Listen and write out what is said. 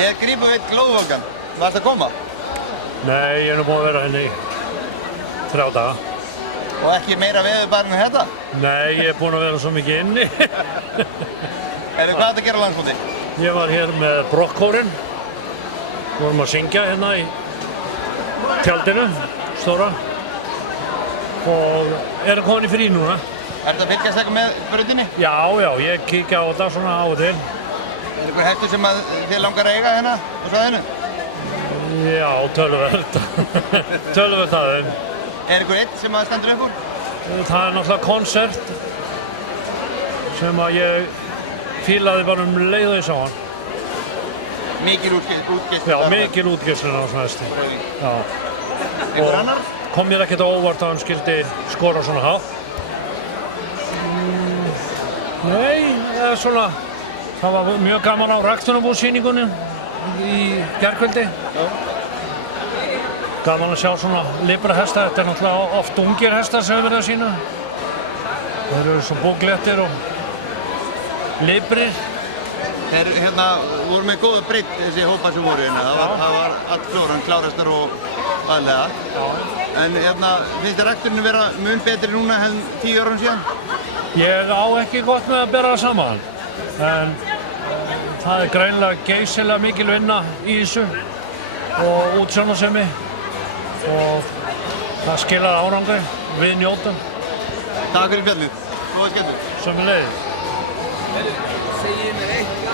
Ég grípu við glóðvolgan. Varst að koma? Nei, ég er nú búinn að vera hérna í 3 daga. Og ekki meira veðurbar en þetta? Nei, ég er búinn að vera svo mikið inni. Hvað ertu að gera á landsmóti? Ég var hér með brokkkórinn. Vorum að syngja hérna í tjaldinu, stóra. Og erum komin í frí núna. Ertu að fylgjast eitthvað með brautinni? Já, ég kíkja á þetta svona á og til. Einhver hestur sem þið langar að eiga hérna á svæðinu? Já, töluvert. Töluvert aðeins. Einhver einn sem stendur upp úr? Það er náttúrulega konsert sem að ég fílaði bara leið og ég sá hann. Mikil útgeislu? Já, mikil útgeislu á svona hesti. Já. Einhver annar? Kom mér ekkert á óvart að hann skildi skora svona hátt. Nei, það er svona. Það var mjög gaman á ræktunarbúðssýningunni í gærkvöldi. Gaman að sjá svona librahesta. Þetta er náttúrulega oft ungir hestar sem við verðum að sýna. Það eru svo bóklettir og librir. Þeir voru með góða breytt þessi hópar sem voru hérna. Það var all flóran, klárastar og aðlega. En finnst þér rækturinn vera mun betri núna en 10 árum síðan? Ég á ekki gott með að bera það saman. En það er greinilega geysilega mikil vinna í þessu og útsjónarsemi og það skilaði árangri, við njótum. Takk fyrir fjallið, góða skemmtun. Sömuleiðis. Segið mér eitt